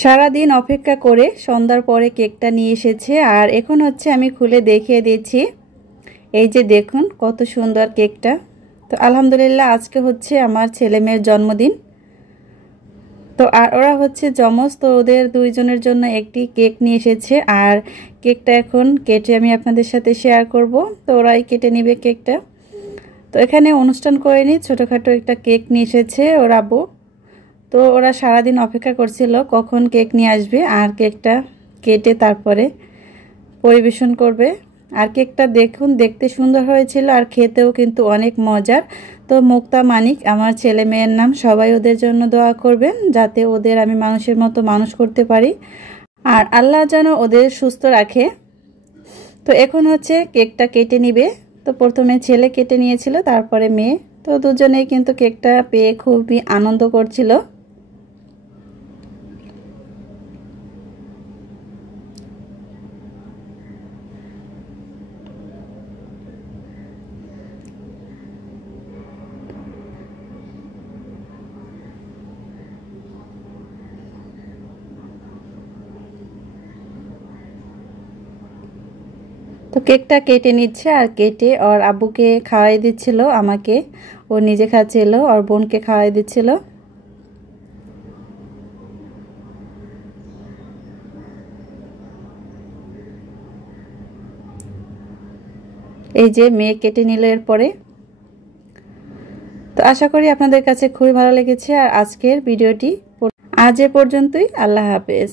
সারা দিন অপেক্ষা করে সন্ধ্যার পরে কেকটা নিয়ে এসেছে আর এখন হচ্ছে আমি খুলে দেখিয়ে দিচ্ছি। এই যে দেখুন কত সুন্দর কেকটা। তো আলহামদুলিল্লাহ আজকে হচ্ছে আমার ছেলে মেয়ের জন্মদিন। তো আর ওরা হচ্ছে যমজ, তো ওদের দুইজনের জন্য একটি কেক নিয়ে এসেছে আর কেকটা এখন কেটে আমি আপনাদের সাথে শেয়ার করব। তো ওরাই কেটে নেবে কেকটা। তো এখানে অনুষ্ঠান করেনি, ছোটোখাটো একটা কেক নিয়ে এসেছে ওর আব্বু। তো ওরা সারাদিন অপেক্ষা করছিল কখন কেক নিয়ে আসবে আর কেকটা কেটে তারপরে পরিবেশন করবে। আর কেকটা দেখুন দেখতে সুন্দর হয়েছিল আর খেতেও কিন্তু অনেক মজার। তো মুক্তা মানিক আমার ছেলে মেয়ের নাম, সবাই ওদের জন্য দোয়া করবেন যাতে ওদের আমি মানুষের মতো মানুষ করতে পারি আর আল্লাহ যেন ওদের সুস্থ রাখে। তো এখন হচ্ছে কেকটা কেটে নিবে। তো প্রথমে ছেলে কেটে নিয়েছিল, তারপরে মেয়ে। তো দুজনেই কিন্তু কেকটা পেয়ে খুবই আনন্দ করছিল। তো কেকটা কেটে নিচ্ছে আর কেটে ওর আব্বুকে খাওয়াই দিচ্ছিল, আমাকে ও নিজে খাচ্ছিল, ওর বোনকে খাওয়াই দিচ্ছিল। এই যে মেয়ে কেটে নিল এরপরে। তো আশা করি আপনাদের কাছে খুবই ভালো লেগেছে আর আজকের ভিডিওটি আজ এ পর্যন্তই। আল্লাহ হাফেজ।